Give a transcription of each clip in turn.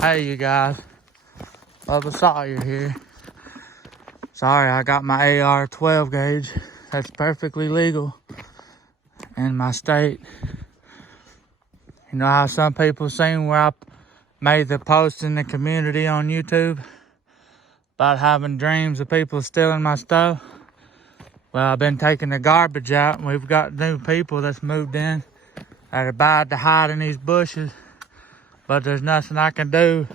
Hey you guys, Bubba Sawyer here. Sorry, I got my AR 12 gauge. That's perfectly legal in my state. You know how some people seen where I made the post in the community on YouTube about having dreams of people stealing my stuff? Well, I've been taking the garbage out and we've got new people that's moved in that are about to hide in these bushes. But there's nothing I can do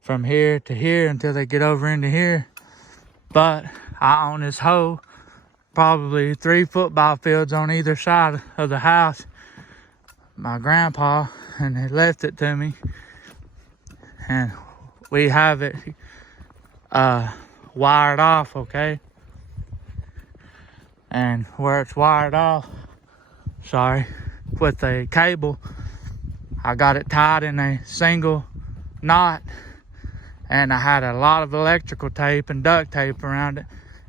from here to here until they get over into here. But I own this whole, probably 3 football fields on either side of the house. My grandpa, and he left it to me. And we have it wired off, okay? And where it's wired off, with a cable, I got it tied in a single knot, and I had a lot of electrical tape and duct tape around it.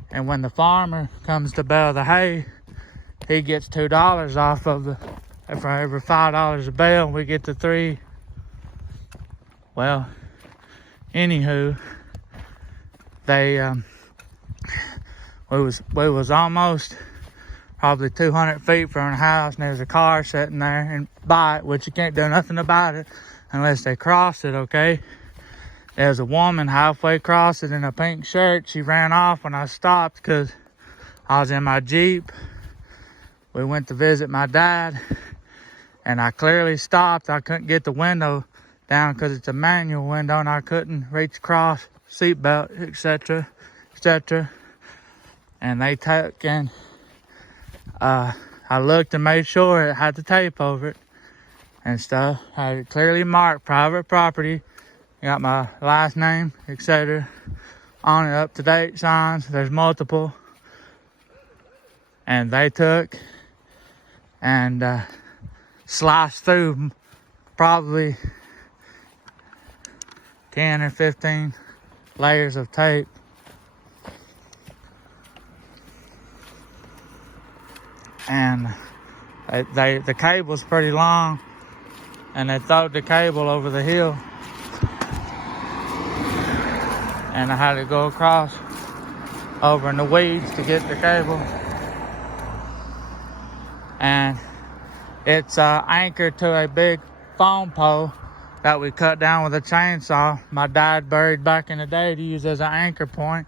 And when the farmer comes to bale the hay, he gets $2 off of the, for every $5 a bale, we get the 3. Well, anywho, we was almost probably 200 feet from the house, and there's a car sitting there and by it, which you can't do nothing about it unless they cross it, okay? There's a woman halfway across it in a pink shirt. She ran off when I stopped because I was in my Jeep. We went to visit my dad, and I clearly stopped. I couldn't get the window down because it's a manual window, and I couldn't reach across, seatbelt, etc., etc. And they took and I looked and made sure it had the tape over it and stuff. Had it clearly marked private property. Got my last name, etc. on it, up-to-date signs. There's multiple. And they took and sliced through probably 10 or 15 layers of tape. And the cable's pretty long, and they threw the cable over the hill, and I had to go across over in the weeds to get the cable. And it's anchored to a big phone pole that we cut down with a chainsaw. My dad buried back in the day to use as an anchor point.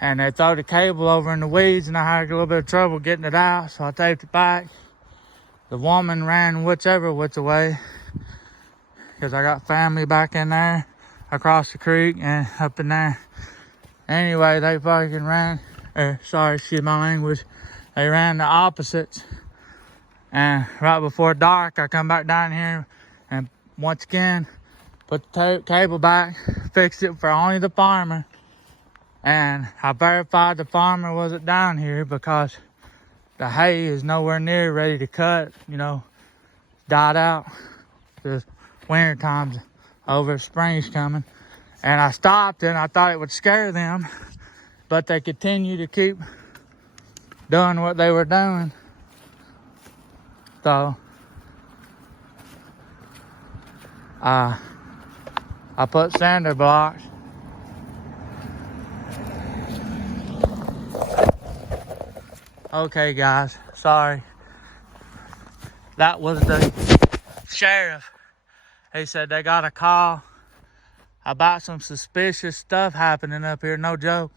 And they threw the cable over in the weeds, and I had a little bit of trouble getting it out, so I taped it back. The woman ran whichever which way, because I got family back in there, across the creek and up in there. Anyway, they fucking ran, excuse my language, they ran the opposites. And right before dark, I come back down here and once again, put the cable back, fixed it for only the farmer. And I verified the farmer wasn't down here because the hay is nowhere near ready to cut, you know, died out. Because winter time's over, spring's coming. And I stopped and I thought it would scare them, but they continue to keep doing what they were doing. So, I put cinder blocks. Okay guys, sorry. That was the sheriff. He said they got a call about some suspicious stuff happening up here, no joke.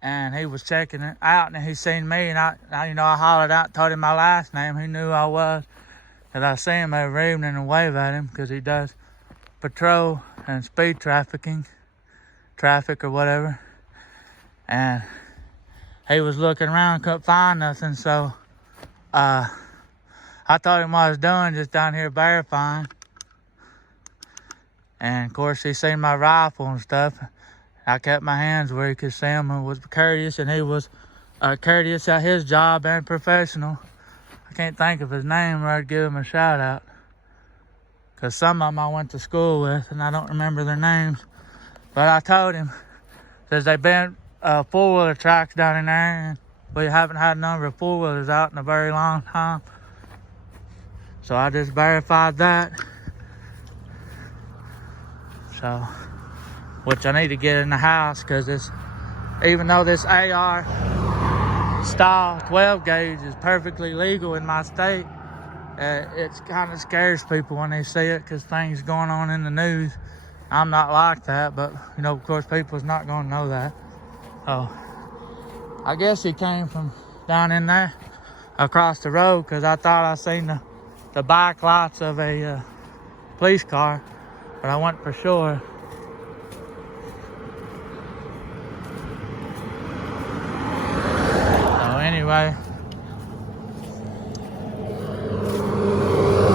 And he was checking it out, and he seen me, and I hollered out, told him my last name. He knew who I was, because I see him every evening and wave at him, because he does patrol and speed traffic or whatever. And he was looking around, couldn't find nothing, so I told him what I was doing, just down here verifying. And of course, he seen my rifle and stuff. I kept my hands where he could see them and was courteous, and he was courteous at his job and professional. I can't think of his name or I'd give him a shout out, because some of them I went to school with and I don't remember their names. But I told him, says they've been four-wheeler tracks down in there, and we haven't had a number of four-wheelers out in a very long time. So I just verified that. So, which I need to get in the house, because this, even though this AR style 12 gauge is perfectly legal in my state, it kind of scares people when they see it, because things going on in the news. I'm not like that, but you know, of course, people's not going to know that. Oh, I guess he came from down in there across the road, because I thought I seen the bike lights of a police car, but I wasn't for sure. So anyway,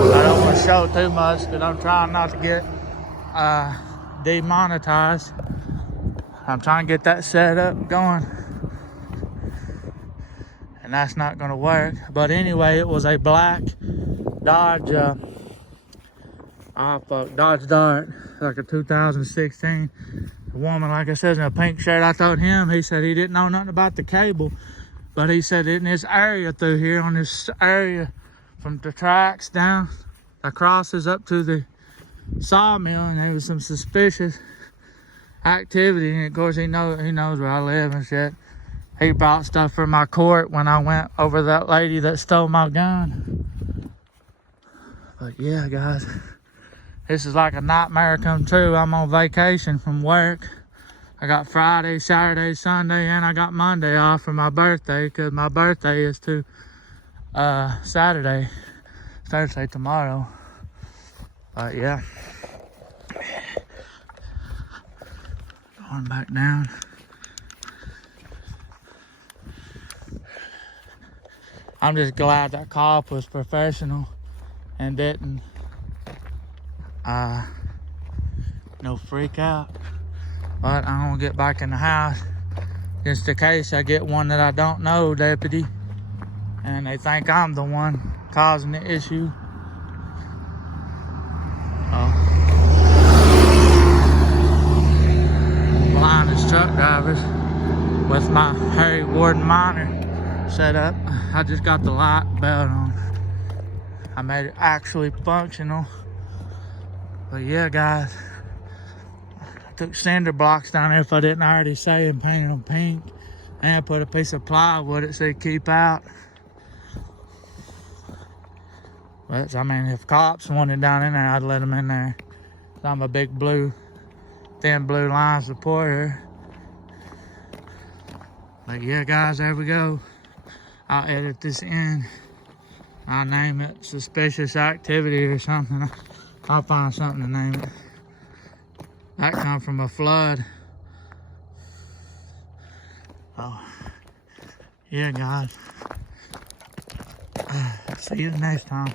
I don't want to show too much, because I'm trying not to get demonetized. I'm trying to get that set up going, and that's not going to work. But anyway, it was a black Dodge Dodge Dart, like a 2016. The woman, like I said, in a pink shirt. I told him, he said he didn't know nothing about the cable, but he said in this area through here, on this area from the tracks down acrosses up to the sawmill, and there was some suspicious activity. And of course, he knows where I live and shit. He brought stuff for my court when I went over that lady that stole my gun. But yeah, guys, this is like a nightmare come true. I'm on vacation from work. I got Friday, Saturday, Sunday, and I got Monday off for my birthday, because my birthday is to Saturday, Thursday, tomorrow. But yeah, going back down. I'm just glad that cop was professional and didn't no freak out. But I'm gonna get back in the house just in case I get one that I don't know, deputy, and they think I'm the one causing the issue. Blind as truck drivers with my Harry Warden monitor set up. I just got the light belt on. I made it actually functional. But yeah, guys, I took cinder blocks down there, if I didn't already say, and painted them pink, and I put a piece of plywood that said keep out. But I mean, if cops wanted down in there, I'd let them in there. I'm a big thin blue line supporter. But yeah, guys, there we go. I'll edit this in. I'll name it suspicious activity or something. I'll find something to name it. That come from a flood. Oh, yeah, guys. See you next time.